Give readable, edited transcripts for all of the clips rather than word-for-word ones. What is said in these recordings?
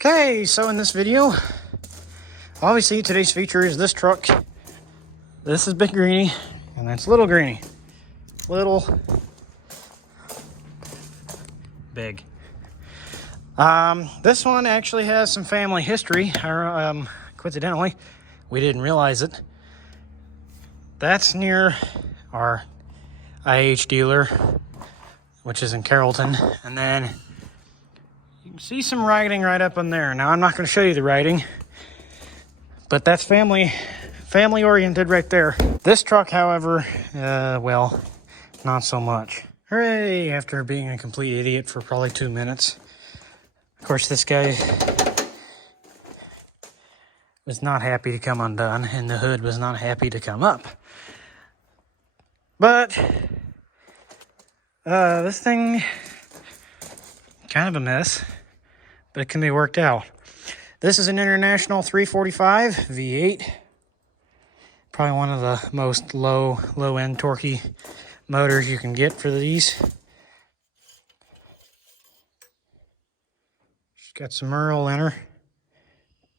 Okay, so in this video, obviously today's feature is this truck. This is Big Greenie, and that's Little Greenie. Little, big. This one actually has some family history. Coincidentally, we didn't realize it. That's near our IH dealer, which is in Carrollton, and then you can see some writing right up in there. Now, I'm not going to show you the writing, but that's family oriented right there. This truck, however, well, not so much. Hooray, after being a complete idiot for probably 2 minutes. Of course, this guy was not happy to come undone, and the hood was not happy to come up. But this thing, kind of a mess, but it can be worked out. This is an International 345 V8. Probably one of the most low-end torquey motors you can get for these. She's got some Earl in her.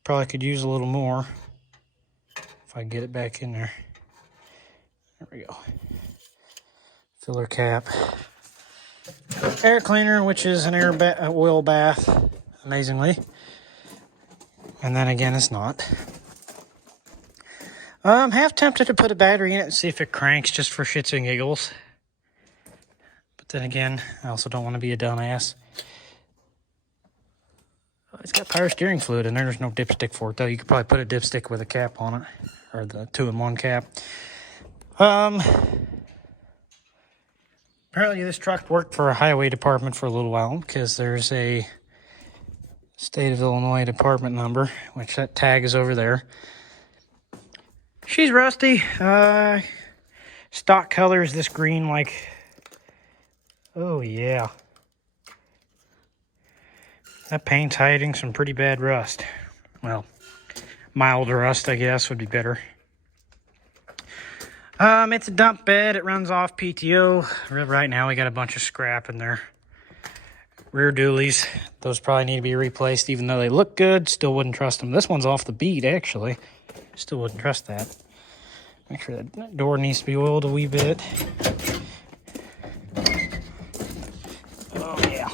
Probably could use a little more if I get it back in there. There we go. Filler cap. Air cleaner, which is an oil bath, amazingly. And then again, it's not. I'm half tempted to put a battery in it and see if it cranks just for shits and giggles. But then again, I also don't want to be a dumbass. It's got power steering fluid in there. There's no dipstick for it, though. You could probably put a dipstick with a cap on it, or the 2-in-1 cap. Apparently this truck worked for a highway department for a little while, because there's a state of Illinois department number, which that tag is over there. She's rusty. Stock color is this green, like, oh yeah. That paint's hiding some pretty bad rust. Well, mild rust, I guess, would be better. It's a dump bed. It runs off PTO. Right now, we got a bunch of scrap in there. Rear dualies. Those probably need to be replaced, even though they look good. Still wouldn't trust them. This one's off the bead, actually. Still wouldn't trust that. Make sure that door needs to be oiled a wee bit. Oh, yeah.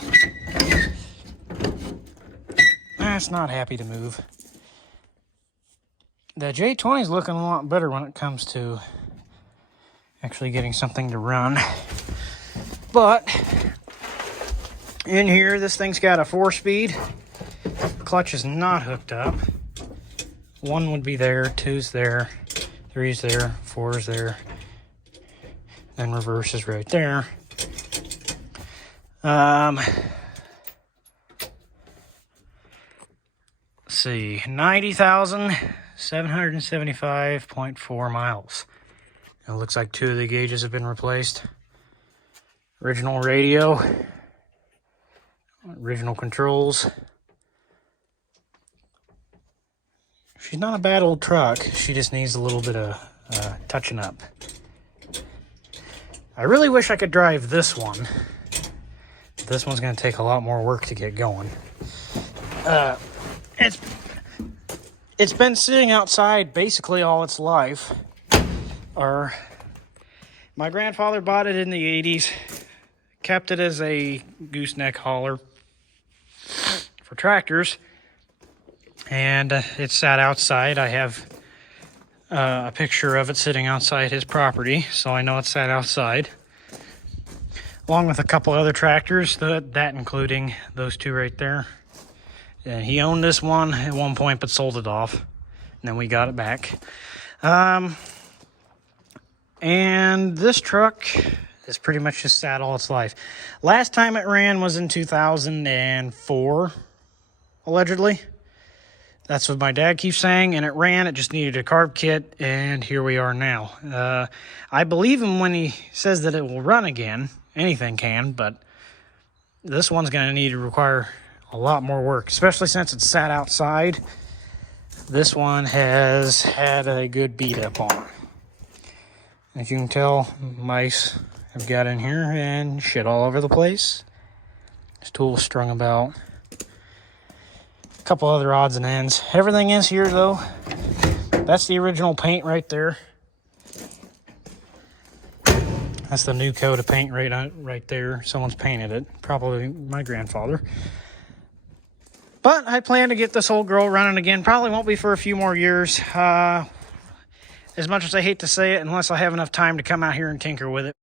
That's not happy to move. The J20 is looking a lot better when it comes to actually getting something to run. But in here, this thing's got a 4-speed. Clutch is not hooked up. 1 would be there, 2's there, 3's there, 4's there, then reverse is right there. Let's see, 90,775.4 miles. It looks like 2 of the gauges have been replaced. Original radio, original controls. She's not a bad old truck. She just needs a little bit of touching up. I really wish I could drive this one. This one's going to take a lot more work to get going. It's been sitting outside basically all its life. My grandfather bought it in the 80s. Kept it as a gooseneck hauler for tractors. And it sat outside. I have a picture of it sitting outside his property, so I know it sat outside. Along with a couple other tractors, that including those 2 right there. And he owned this one at one point, but sold it off. And then we got it back. And this truck is pretty much just sat all its life. Last time it ran was in 2004, allegedly. That's what my dad keeps saying, and it ran. It just needed a carb kit, and here we are now. I believe him when he says that it will run again. Anything can, but this one's going to need to require a lot more work, especially since it's sat outside. This one has had a good beat up on it. As you can tell, mice have got in here and shit all over the place. This tool is strung about couple other odds and ends. Everything is here, though. That's the original paint right there. That's the new coat of paint right there. Someone's painted it. Probably my grandfather. But I plan to get this old girl running again. Probably won't be for a few more years. As much as I hate to say it, unless I have enough time to come out here and tinker with it.